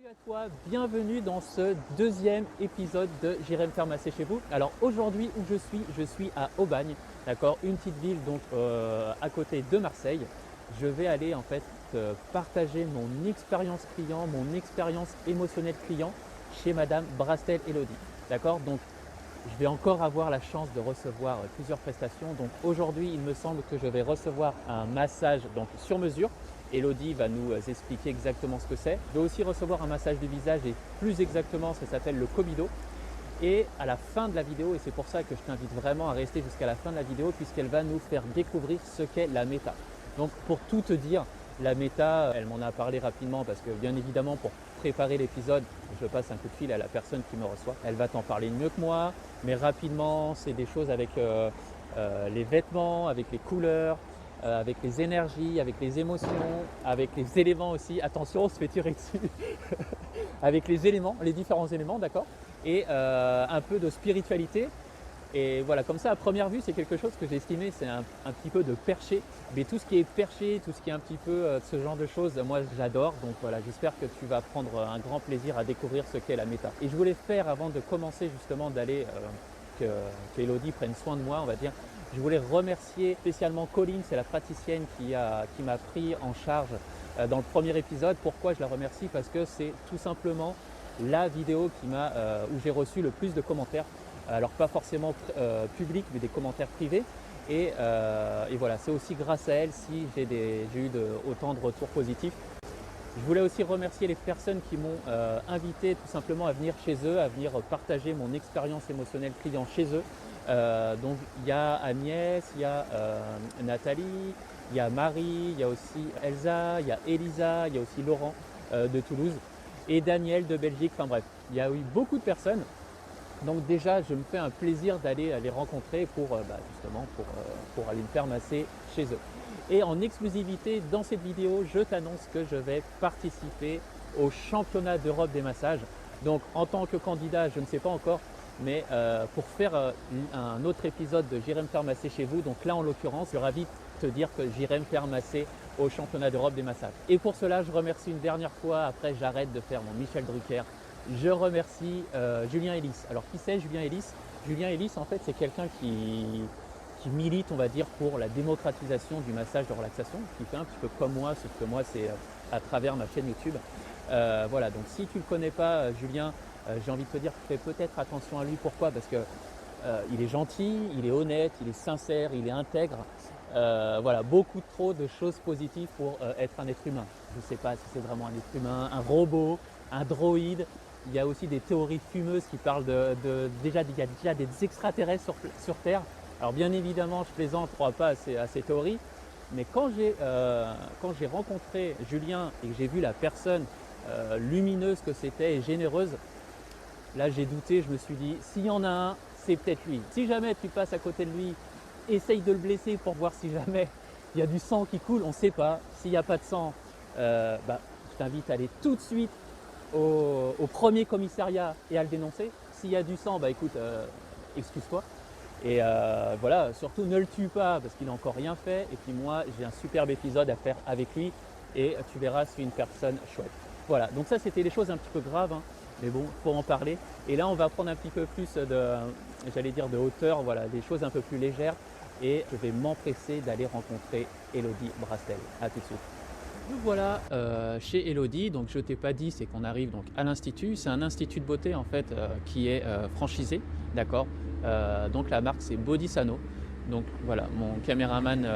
Salut à toi, bienvenue dans ce deuxième épisode de J'irai me faire masser chez vous. Alors aujourd'hui où je suis à Aubagne, d'accord, une petite ville donc à côté de Marseille. Je vais aller en fait partager mon expérience client, mon expérience émotionnelle client chez Madame Brastel Elodie, d'accord. Donc je vais encore avoir la chance de recevoir plusieurs prestations. Donc aujourd'hui, il me semble que je vais recevoir un massage donc sur mesure. Elodie va nous expliquer exactement ce que c'est. Je vais aussi recevoir un massage du visage et plus exactement, ça s'appelle le Kobido. Et à la fin de la vidéo, et c'est pour ça que je t'invite vraiment à rester jusqu'à la fin de la vidéo, puisqu'elle va nous faire découvrir ce qu'est la méta. Donc pour tout te dire, la méta, elle m'en a parlé rapidement parce que bien évidemment pour préparer l'épisode, je passe un coup de fil à la personne qui me reçoit. Elle va t'en parler mieux que moi, mais rapidement, c'est des choses avec les vêtements, avec les couleurs, avec les énergies, avec les émotions, avec les éléments aussi. Attention, on se fait tirer dessus. Avec les éléments, les différents éléments, d'accord, et un peu de spiritualité. Et voilà, comme ça, à première vue, c'est quelque chose que j'ai estimé, c'est un petit peu de perché. Mais tout ce qui est perché, tout ce qui est un petit peu ce genre de choses, moi j'adore. Donc voilà, j'espère que tu vas prendre un grand plaisir à découvrir ce qu'est la méta. Et je voulais faire, avant de commencer justement d'aller, qu'Elodie prenne soin de moi, on va dire, je voulais remercier spécialement Colline, c'est la praticienne qui m'a pris en charge dans le premier épisode. Pourquoi je la remercie? Parce que c'est tout simplement la vidéo où j'ai reçu le plus de commentaires. Alors pas forcément publics, mais des commentaires privés. Et voilà, c'est aussi grâce à elle si j'ai eu autant de retours positifs. Je voulais aussi remercier les personnes qui m'ont invité tout simplement à venir chez eux, à venir partager mon expérience émotionnelle client chez eux. Donc il y a Agnès, il y a Nathalie, il y a Marie, il y a aussi Elsa, il y a Elisa, il y a aussi Laurent de Toulouse et Daniel de Belgique. Enfin bref, il y a eu beaucoup de personnes. Donc déjà, je me fais un plaisir d'aller les rencontrer justement pour aller me faire masser chez eux. Et en exclusivité, dans cette vidéo, je t'annonce que je vais participer au championnat d'Europe des massages. Donc en tant que candidat, je ne sais pas encore, mais pour faire un autre épisode de J'irai me faire masser chez vous, donc là en l'occurrence, je suis ravi de te dire que j'irai me faire masser au championnat d'Europe des massages. Et pour cela, je remercie une dernière fois, après j'arrête de faire mon Michel Drucker, je remercie Julien Ellis. Alors qui c'est Julien Ellis? Julien Ellis, en fait, c'est quelqu'un qui milite, on va dire, pour la démocratisation du massage de relaxation, qui fait un petit peu comme moi, sauf que moi, c'est à travers ma chaîne YouTube. Voilà, donc si tu ne le connais pas, Julien, j'ai envie de te dire que fais peut-être attention à lui. Pourquoi? Parce que il est gentil, il est honnête, il est sincère, il est intègre. Voilà, beaucoup trop de choses positives pour être un être humain. Je ne sais pas si c'est vraiment un être humain, un robot, un droïde. Il y a aussi des théories fumeuses qui parlent il y a déjà des extraterrestres sur Terre. Alors bien évidemment, je plaisante, je ne crois pas à ces théories. Mais quand j'ai rencontré Julien et que j'ai vu la personne lumineuse que c'était et généreuse, là j'ai douté, je me suis dit, s'il y en a un, c'est peut-être lui. Si jamais tu passes à côté de lui, essaye de le blesser pour voir si jamais il y a du sang qui coule, on ne sait pas. S'il n'y a pas de sang, je t'invite à aller tout de suite au premier commissariat et à le dénoncer. S'il y a du sang, écoute, excuse-toi. Et voilà, surtout ne le tue pas parce qu'il n'a encore rien fait. Et puis moi, j'ai un superbe épisode à faire avec lui et tu verras, c'est une personne chouette. Voilà, donc ça c'était les choses un petit peu graves, hein, mais bon, faut en parler. Et là, on va prendre un petit peu plus de hauteur, voilà, des choses un peu plus légères. Et je vais m'empresser d'aller rencontrer Elodie Brastel. A tout de suite. Nous voilà chez Elodie. Donc je t'ai pas dit, c'est qu'on arrive donc à l'institut. C'est un institut de beauté en fait qui est franchisé, d'accord. Donc la marque c'est Bodhisano. Donc voilà, mon caméraman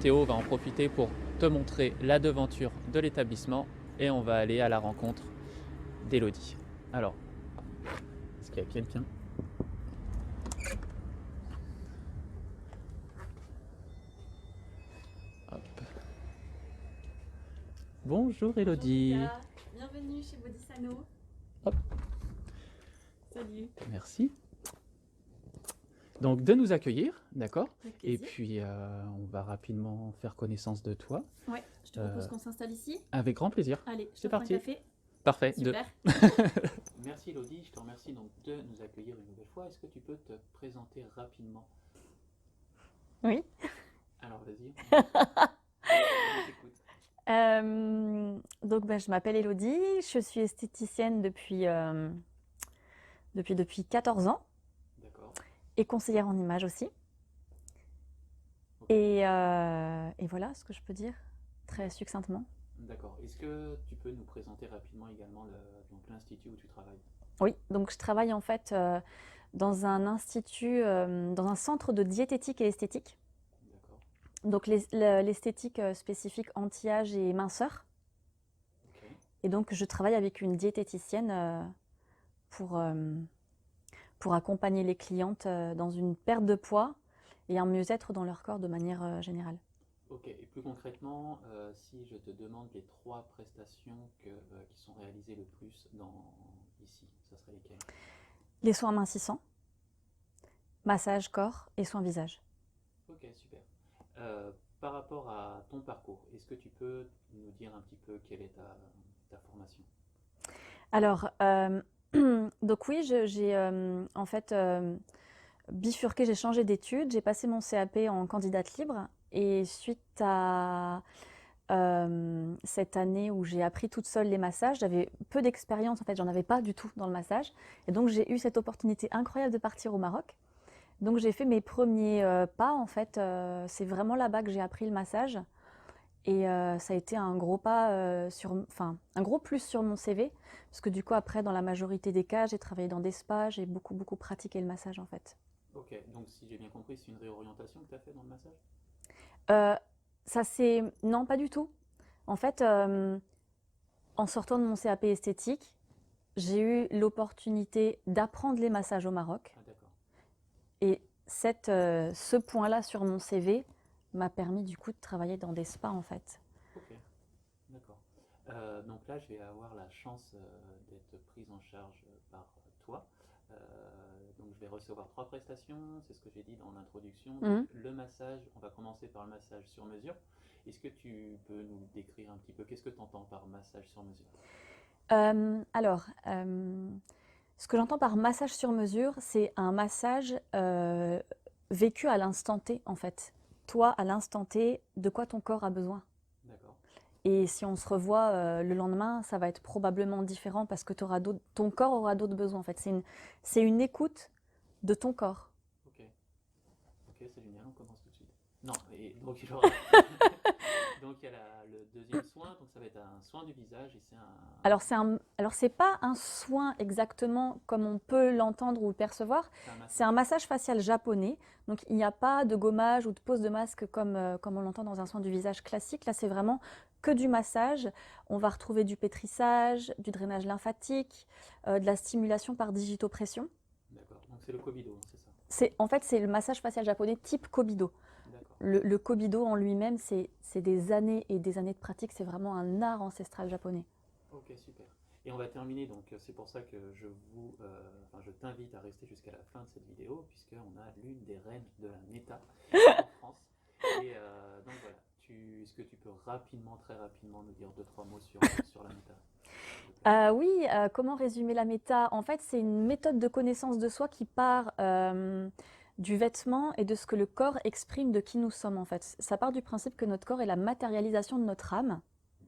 Théo va en profiter pour te montrer la devanture de l'établissement et on va aller à la rencontre d'Elodie. Alors, est-ce qu'il y a quelqu'un? Hop. Bonjour Elodie. Bonjour Lucas, bienvenue chez Bodhisano. Hop. Salut. Merci. Donc de nous accueillir, d'accord. Avec Et plaisir. puis on va rapidement faire connaissance de toi. Ouais, je te propose qu'on s'installe ici. Avec grand plaisir. Allez, je C'est te prends un parti. café. Parfait. Super. Merci Elodie, je te remercie donc de nous accueillir une nouvelle fois. Est-ce que tu peux te présenter rapidement? Oui. Alors vas-y. On t'écoute. Je m'appelle Elodie, je suis esthéticienne depuis 14 ans D'accord. et conseillère en image aussi. Ok. Et voilà ce que je peux dire très succinctement. D'accord. Est-ce que tu peux nous présenter rapidement également donc l'institut où tu travailles? Oui, donc je travaille en fait dans un institut, dans un centre de diététique et esthétique. D'accord. Donc l'esthétique spécifique anti-âge et minceur. Ok. Et donc je travaille avec une diététicienne pour, euh, pour accompagner les clientes dans une perte de poids et un mieux-être dans leur corps de manière générale. Ok. Et plus concrètement, si je te demande les trois prestations qui sont réalisées le plus ici, ça serait lesquelles? Les soins amincissants, massage corps et soins visage. Ok, super. Par rapport à ton parcours, est-ce que tu peux nous dire un petit peu quelle est ta formation? Alors, donc oui, j'ai en fait bifurqué, j'ai changé d'études, j'ai passé mon CAP en candidate libre et suite à cette année où j'ai appris toute seule les massages, j'avais peu d'expérience en fait, j'en avais pas du tout dans le massage et donc j'ai eu cette opportunité incroyable de partir au Maroc. Donc j'ai fait mes premiers pas en fait, c'est vraiment là-bas que j'ai appris le massage et ça a été un gros pas enfin un gros plus sur mon CV parce que du coup après dans la majorité des cas j'ai travaillé dans des spas, j'ai beaucoup pratiqué le massage en fait. Ok, donc si j'ai bien compris, c'est une réorientation que tu as fait dans le massage? Euh, Ça c'est non pas du tout. En fait, en sortant de mon CAP esthétique, j'ai eu l'opportunité d'apprendre les massages au Maroc. Ah, d'accord. Et ce point-là sur mon CV m'a permis du coup de travailler dans des spas en fait. Ok, d'accord. Donc là, je vais avoir la chance d'être prise en charge par toi. Euh, donc je vais recevoir trois prestations, c'est ce que j'ai dit dans l'introduction. Donc Mhm. le massage, on va commencer par le massage sur mesure. Est-ce que tu peux nous décrire un petit peu qu'est-ce que tu entends par massage sur mesure? Alors, ce que j'entends par massage sur mesure, c'est un massage vécu à l'instant T en fait. Toi, à l'instant T, de quoi ton corps a besoin. D'accord. Et si on se revoit le lendemain, ça va être probablement différent parce que ton corps aura d'autres besoins en fait. C'est une écoute de ton corps. Ok. Ok, c'est génial, on commence tout de suite. Non, et donc il aura. Donc il y a le deuxième soin, donc ça va être un soin du visage et c'est un. Alors c'est pas un soin exactement comme on peut l'entendre ou le percevoir. C'est un C'est massage. un massage facial japonais. Donc il n'y a pas de gommage ou de pose de masque comme on l'entend dans un soin du visage classique. Là c'est vraiment que du massage. On va retrouver du pétrissage, du drainage lymphatique, de la stimulation par digitopression. D'accord. Donc c'est le Kobido, hein, c'est ça. En fait c'est le massage facial japonais type Kobido. D'accord. Le Kobido en lui-même c'est des années et des années de pratique. C'est vraiment un art ancestral japonais. Ok, super. Et on va terminer, donc c'est pour ça que enfin, je t'invite à rester jusqu'à la fin de cette vidéo, puisqu'on a l'une des reines de la méta en France. Et donc voilà, est-ce que tu peux rapidement, très rapidement, nous dire deux, trois mots sur la méta, s'il te plaît? Oui, comment résumer la méta? En fait, c'est une méthode de connaissance de soi qui part du vêtement et de ce que le corps exprime de qui nous sommes, en fait. Ça part du principe que notre corps est la matérialisation de notre âme.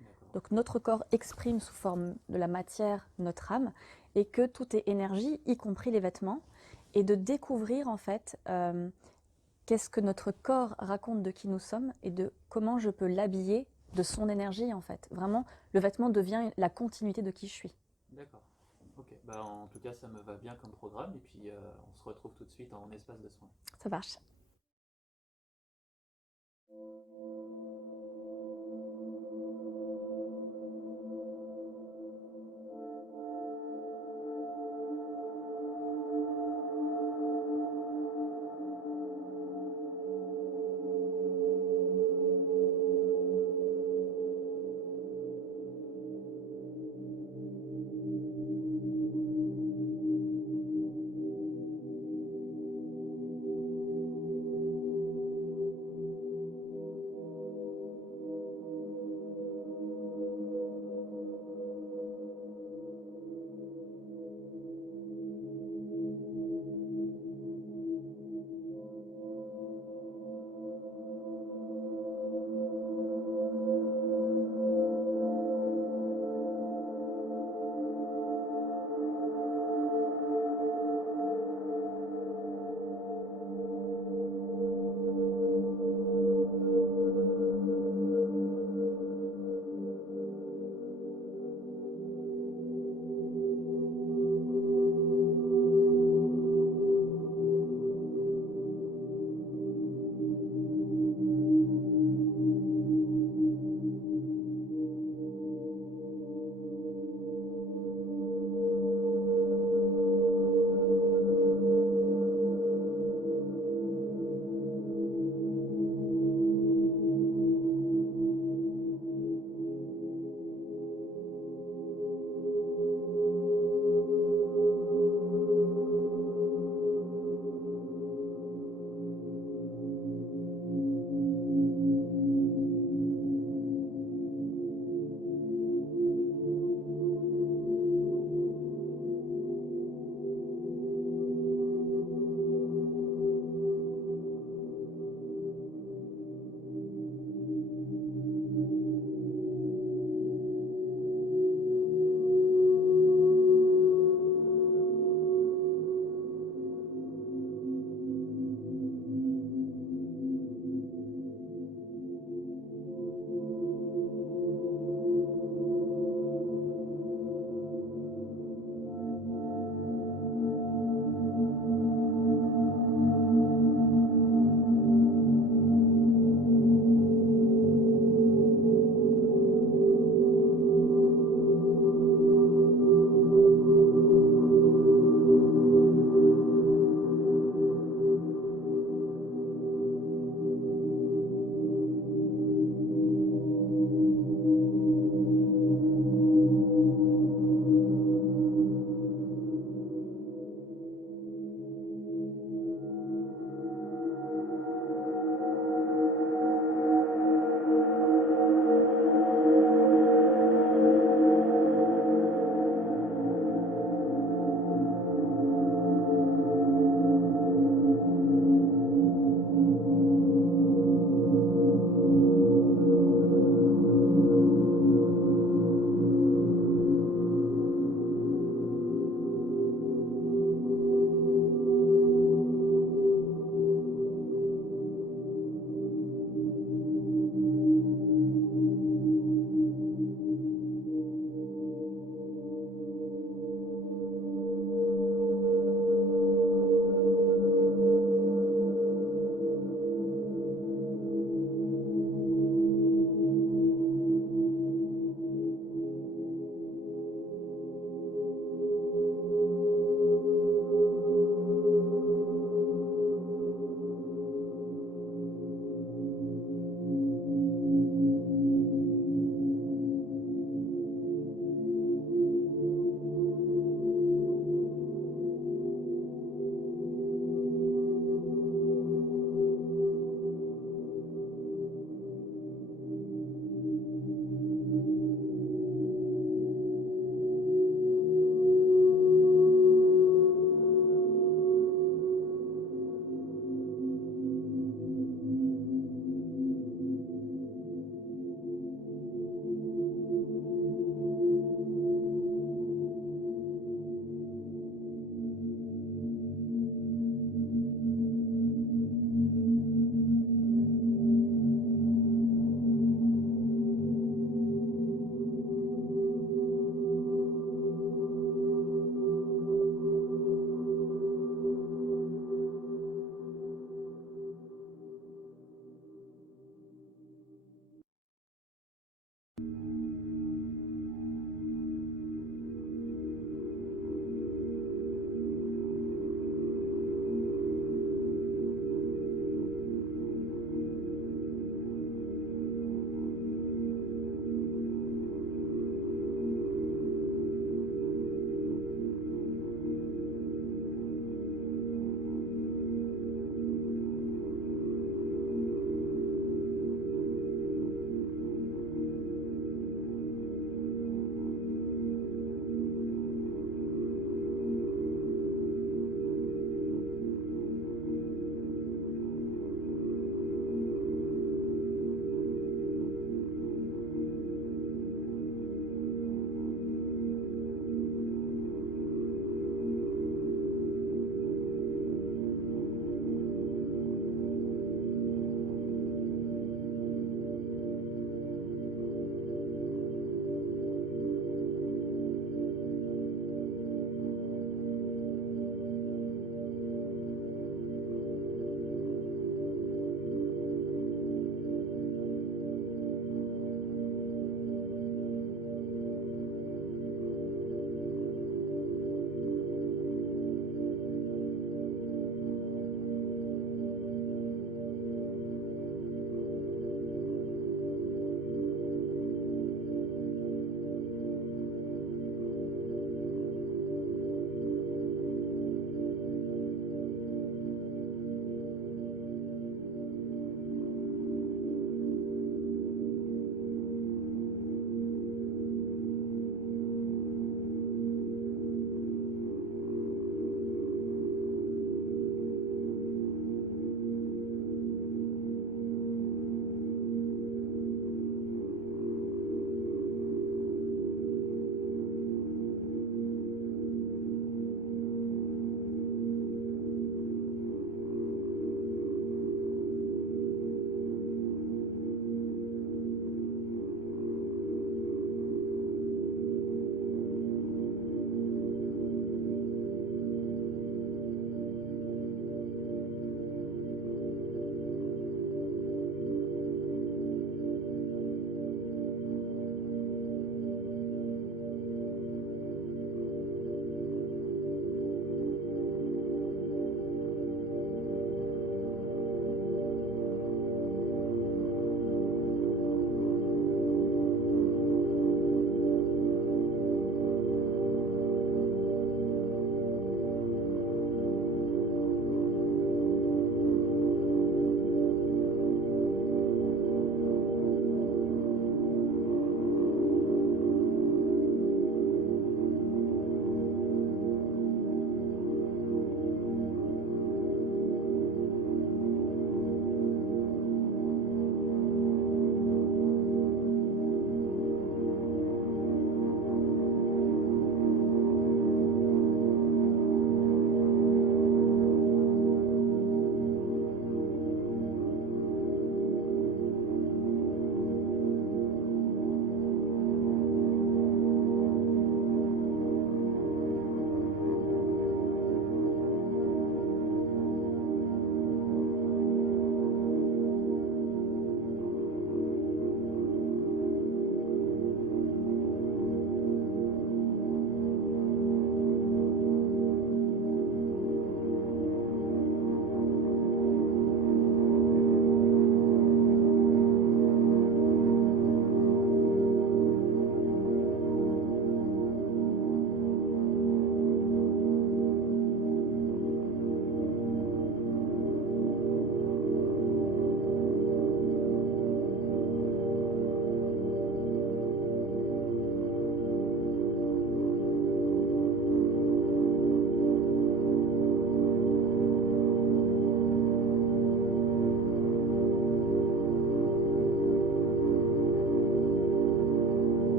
D'accord. Donc notre corps exprime sous forme de la matière notre âme et que tout est énergie, y compris les vêtements. Et de découvrir, en fait, qu'est-ce que notre corps raconte de qui nous sommes et de comment je peux l'habiller de son énergie, en fait. Vraiment, le vêtement devient la continuité de qui je suis. D'accord. Ok. Bah, en tout cas, ça me va bien comme programme, et puis on se retrouve tout de suite en espace de soins. Ça marche.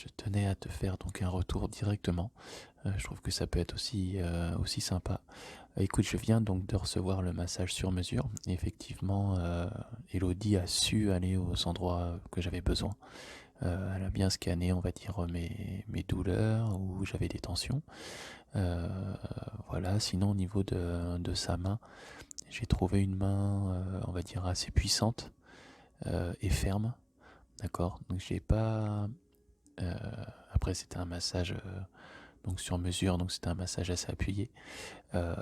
je tenais à te faire donc un retour directement. Je trouve que ça peut être aussi sympa. Écoute, je viens donc de recevoir le massage sur mesure. Et effectivement, Elodie a su aller aux endroits que j'avais besoin. Elle a bien scanné, on va dire, mes douleurs, où j'avais des tensions. Voilà, sinon au niveau de sa main, j'ai trouvé une main, on va dire, assez puissante et ferme. D'accord. Donc j'ai pas. euh, Après, c'était un massage donc sur mesure, donc c'était un massage assez appuyé. Euh,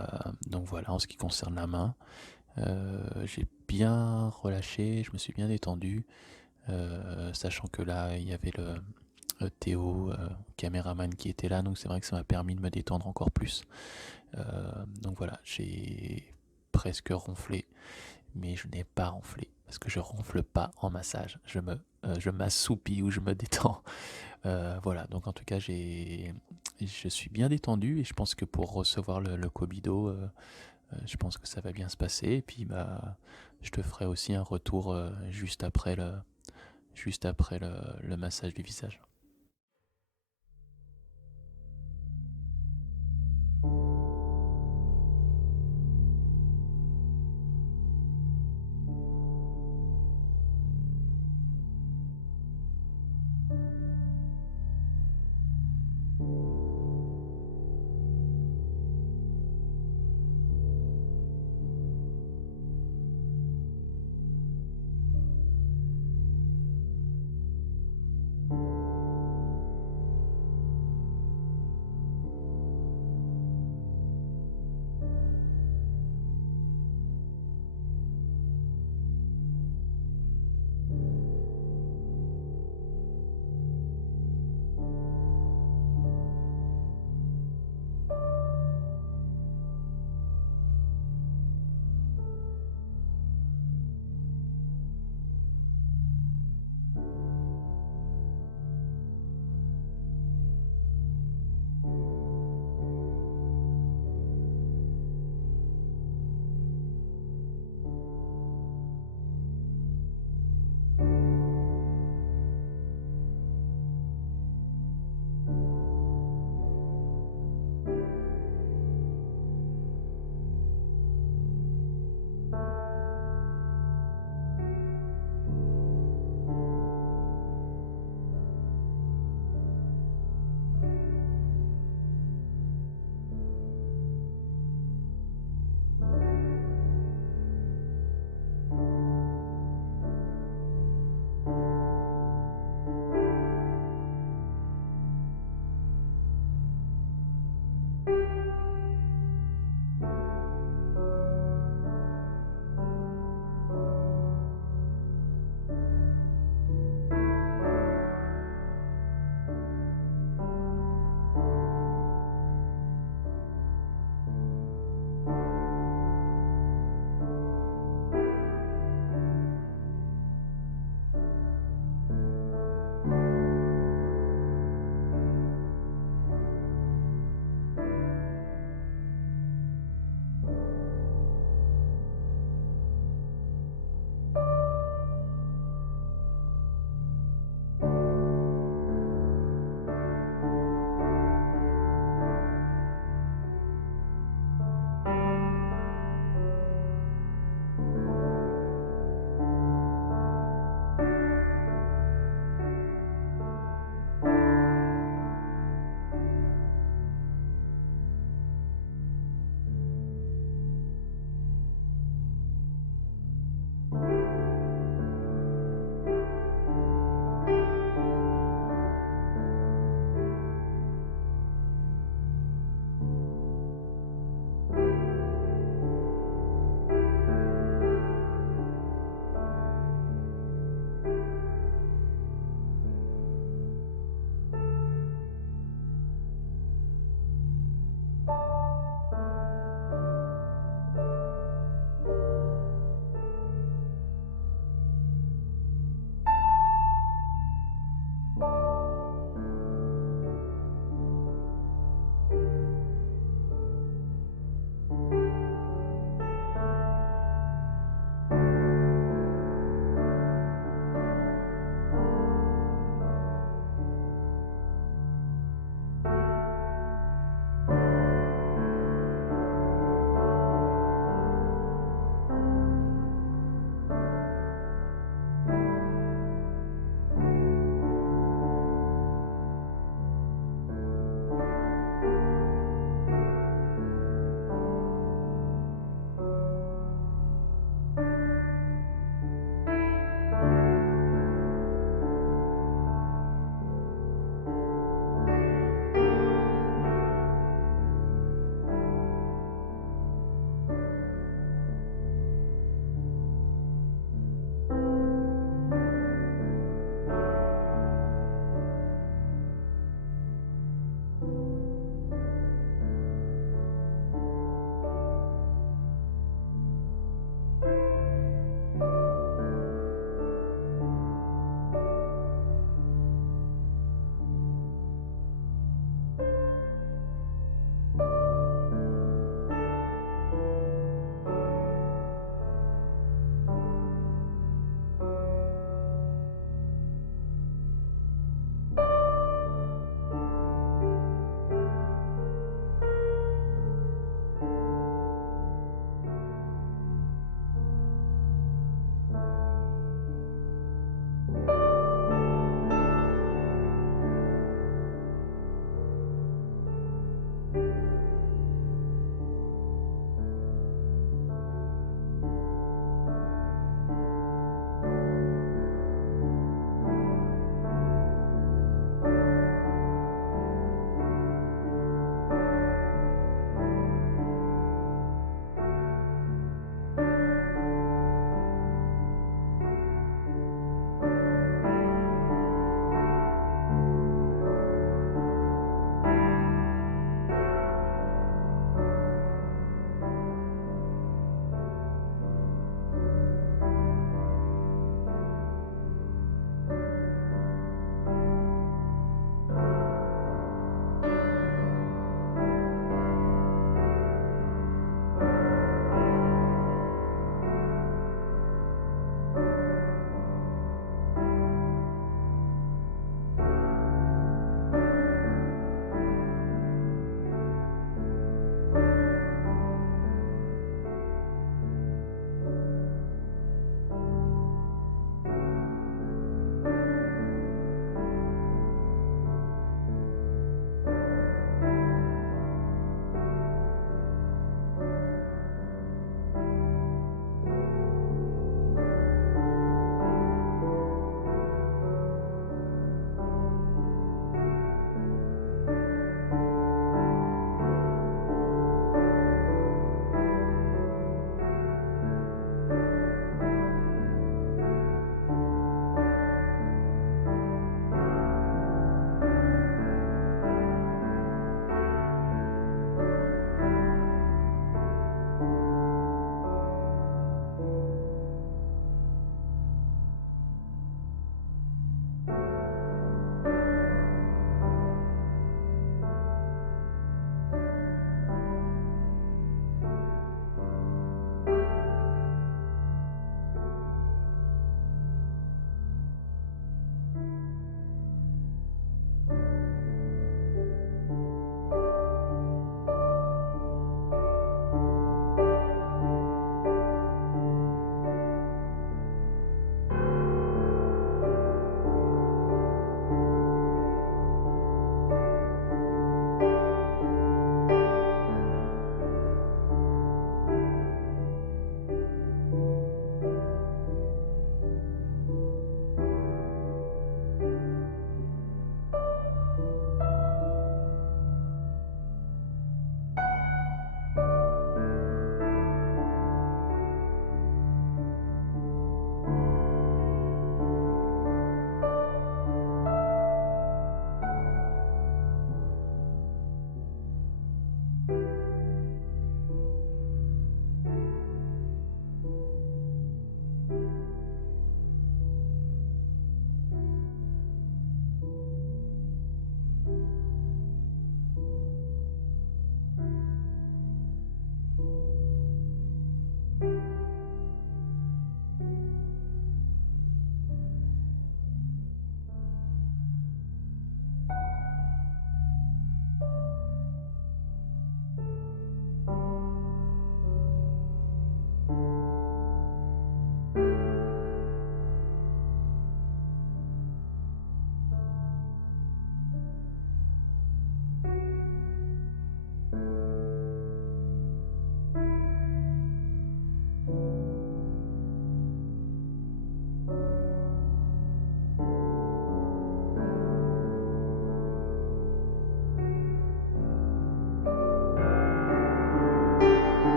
donc voilà, en ce qui concerne la main, j'ai bien relâché, je me suis bien détendu, sachant que là, il y avait le Théo, caméraman qui était là, donc c'est vrai que ça m'a permis de me détendre encore plus. Donc voilà, j'ai presque ronflé, mais je n'ai pas ronflé parce que je ronfle pas en massage. Je m'assoupis ou je me détends. Voilà, donc en tout cas, je suis bien détendu et je pense que pour recevoir le Kobido, je pense que ça va bien se passer. Et puis, bah, je te ferai aussi un retour juste après le massage du visage.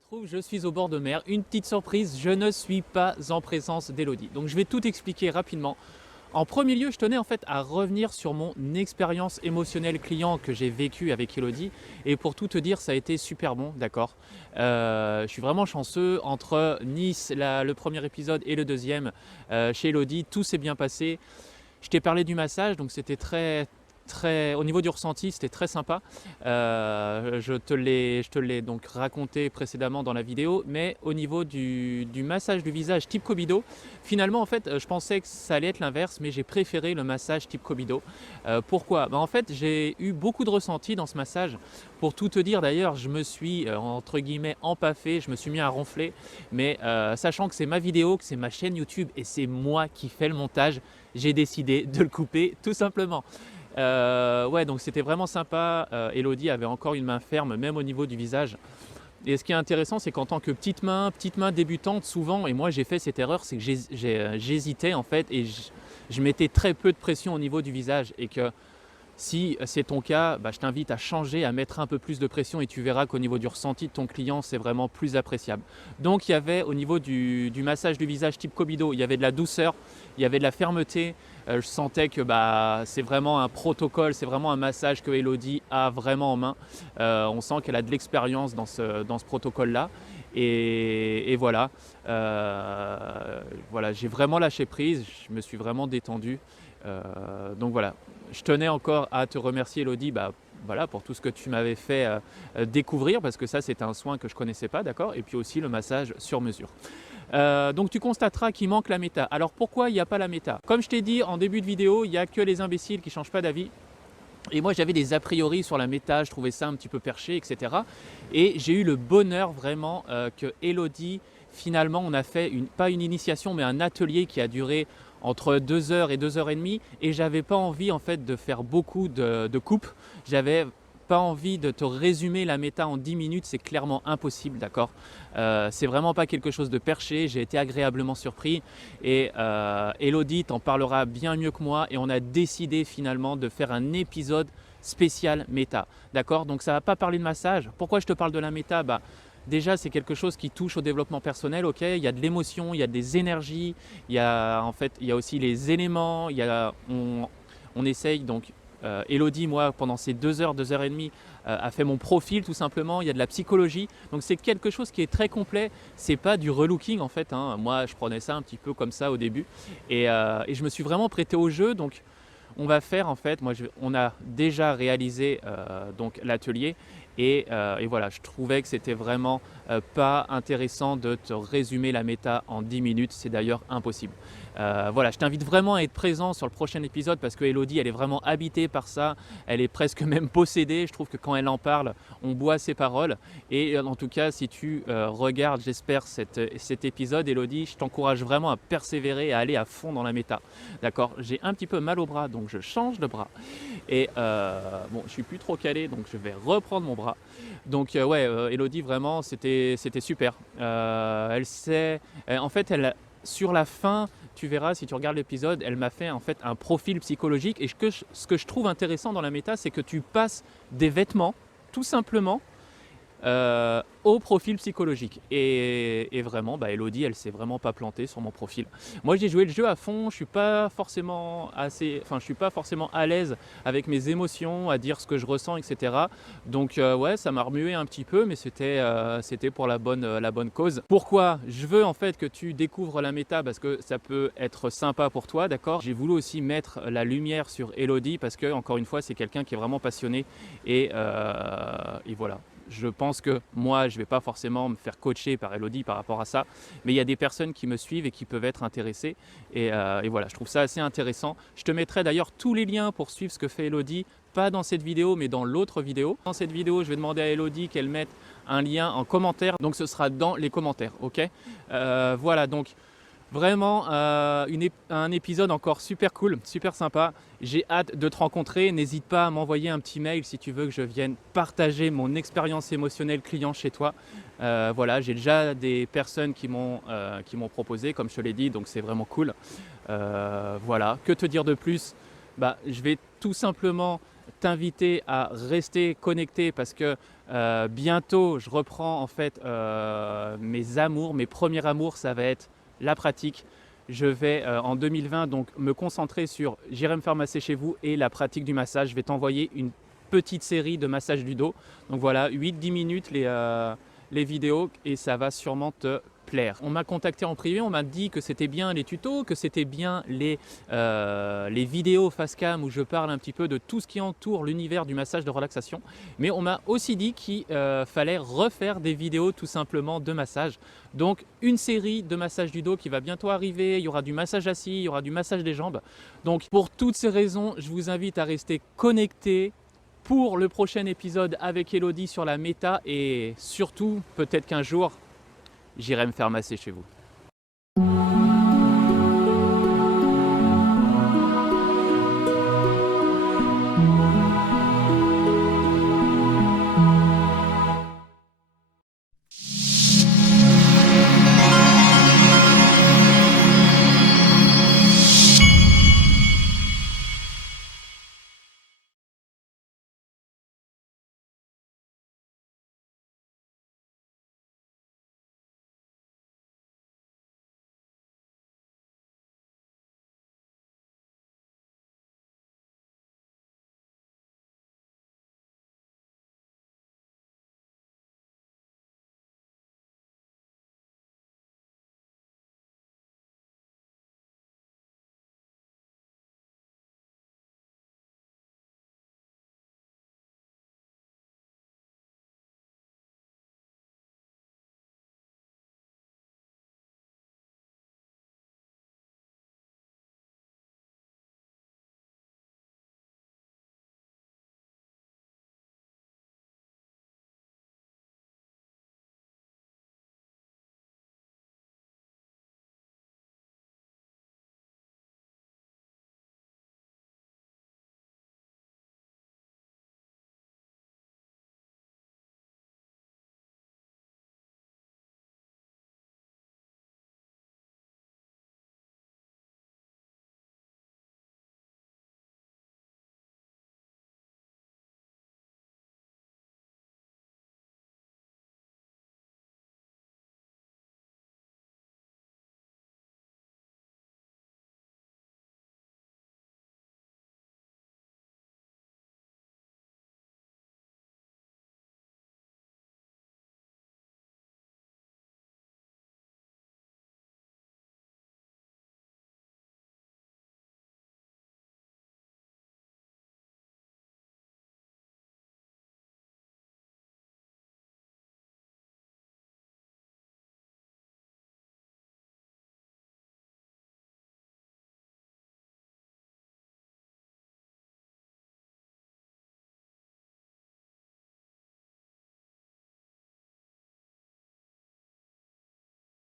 retrouve, je suis au bord de mer. Une petite surprise, je ne suis pas en présence d'Elodie. Donc je vais tout expliquer rapidement. En premier lieu, je tenais en fait à revenir sur mon expérience émotionnelle client que j'ai vécue avec Elodie. Et pour tout te dire, ça a été super bon, d'accord. Je suis vraiment chanceux. Entre Nice, le premier épisode, et le deuxième, chez Elodie, tout s'est bien passé. Je t'ai parlé du massage, donc c'était au niveau du ressenti, c'était très sympa. Je te l'ai donc raconté précédemment dans la vidéo, mais au niveau du massage du visage type Kobido, finalement en fait je pensais que ça allait être l'inverse, mais j'ai préféré le massage type Kobido. Pourquoi ? En fait j'ai eu beaucoup de ressentis dans ce massage. Pour tout te dire d'ailleurs, je me suis entre guillemets empaffé, je me suis mis à ronfler, mais sachant que c'est ma vidéo, que c'est ma chaîne YouTube et c'est moi qui fais le montage, j'ai décidé de le couper tout simplement. Ouais, donc c'était vraiment sympa. Elodie avait encore une main ferme, même au niveau du visage. Et ce qui est intéressant, c'est qu'en tant que petite main débutante, souvent, et moi j'ai fait cette erreur, c'est que j'hésitais en fait et je mettais très peu de pression au niveau du visage. Et que si c'est ton cas, je t'invite à changer, à mettre un peu plus de pression et tu verras qu'au niveau du ressenti de ton client, c'est vraiment plus appréciable. Donc il y avait au niveau du massage du visage type Kobido, il y avait de la douceur, il y avait de la fermeté. Je sentais que c'est vraiment un protocole, c'est vraiment un massage que Elodie a vraiment en main. On sent qu'elle a de l'expérience dans ce protocole-là. Et voilà, j'ai vraiment lâché prise, je me suis vraiment détendu. Donc voilà, je tenais encore à te remercier Elodie pour tout ce que tu m'avais fait découvrir, parce que ça c'était un soin que je ne connaissais pas, d'accord. Et puis aussi le massage sur mesure. Donc tu constateras qu'il manque la méta. Alors pourquoi il n'y a pas la méta ? Comme je t'ai dit en début de vidéo, il n'y a que les imbéciles qui ne changent pas d'avis. Et moi j'avais des a priori sur la méta, je trouvais ça un petit peu perché, etc. Et j'ai eu le bonheur vraiment que Elodie, finalement on a fait pas une initiation mais un atelier qui a duré entre 2 heures et 2h30, et j'avais pas envie en fait de faire beaucoup de coupes. J'avais pas envie de te résumer la méta en 10 minutes, c'est clairement impossible, d'accord. C'est vraiment pas quelque chose de perché, j'ai été agréablement surpris et Elodie t'en parlera bien mieux que moi, et on a décidé finalement de faire un épisode spécial méta, d'accord. Donc ça va pas parler de massage. Pourquoi je te parle de la méta ? Déjà, c'est quelque chose qui touche au développement personnel, ok. Il y a de l'émotion, il y a des énergies, il y a aussi les éléments, on essaye donc. Elodie, moi, pendant ces 2 heures, 2h30, a fait mon profil tout simplement. Il y a de la psychologie, donc c'est quelque chose qui est très complet. C'est pas du relooking en fait, hein. Moi, je prenais ça un petit peu comme ça au début, et je me suis vraiment prêté au jeu. Donc, on va faire en fait, on a déjà réalisé donc l'atelier. Et voilà, je trouvais que c'était vraiment pas intéressant de te résumer la méta en 10 minutes, c'est d'ailleurs impossible. Voilà, je t'invite vraiment à être présent sur le prochain épisode, parce que Elodie, elle est vraiment habitée par ça, elle est presque même possédée. Je trouve que quand elle en parle, on boit ses paroles. Et en tout cas, si tu regardes, j'espère, cet épisode, Elodie, je t'encourage vraiment à persévérer et à aller à fond dans la méta. D'accord, j'ai un petit peu mal au bras, donc je change de bras. Et bon, je suis plus trop calé, donc je vais reprendre mon bras. Donc Elodie, vraiment, c'était super. Elle sait, en fait, sur la fin, tu verras si tu regardes l'épisode, elle m'a fait en fait un profil psychologique. Et ce que je trouve intéressant dans la méta, c'est que tu passes des vêtements, tout simplement, au profil psychologique. Et vraiment, Elodie, elle s'est vraiment pas plantée sur mon profil. Moi, j'ai joué le jeu à fond. Je suis pas forcément à l'aise avec mes émotions, à dire ce que je ressens, etc. Donc ça m'a remué un petit peu, mais c'était pour la bonne cause. Pourquoi je veux en fait que tu découvres la méta, parce que ça peut être sympa pour toi, d'accord. J'ai voulu aussi mettre la lumière sur Elodie, parce que encore une fois, c'est quelqu'un qui est vraiment passionné, et voilà. Je pense que moi, je ne vais pas forcément me faire coacher par Elodie par rapport à ça, mais il y a des personnes qui me suivent et qui peuvent être intéressées. Et voilà, je trouve ça assez intéressant. Je te mettrai d'ailleurs tous les liens pour suivre ce que fait Elodie, pas dans cette vidéo, mais dans l'autre vidéo. Dans cette vidéo, je vais demander à Elodie qu'elle mette un lien en commentaire, donc ce sera dans les commentaires, ok. Voilà, donc vraiment un épisode encore super cool, super sympa. J'ai hâte de te rencontrer. N'hésite pas à m'envoyer un petit mail si tu veux que je vienne partager mon expérience émotionnelle client chez toi. Voilà, j'ai déjà des personnes qui m'ont proposé, comme je te l'ai dit, donc c'est vraiment cool. Voilà, que te dire de plus ? Je vais tout simplement t'inviter à rester connecté parce que bientôt je reprends en fait mes amours, mes premiers amours, ça va être la pratique. Je vais en 2020 donc me concentrer sur j'irai me faire masser chez vous et la pratique du massage. Je vais t'envoyer une petite série de massages du dos. Donc voilà, 8-10 minutes les vidéos et ça va sûrement te plaire. On m'a contacté en privé, on m'a dit que c'était bien les tutos, que c'était bien les vidéos face cam où je parle un petit peu de tout ce qui entoure l'univers du massage de relaxation. Mais on m'a aussi dit qu'il fallait refaire des vidéos tout simplement de massage. Donc une série de massages du dos qui va bientôt arriver, il y aura du massage assis, il y aura du massage des jambes. Donc pour toutes ces raisons, je vous invite à rester connecté pour le prochain épisode avec Elodie sur la méta et surtout, peut-être qu'un jour, j'irai me faire masser chez vous.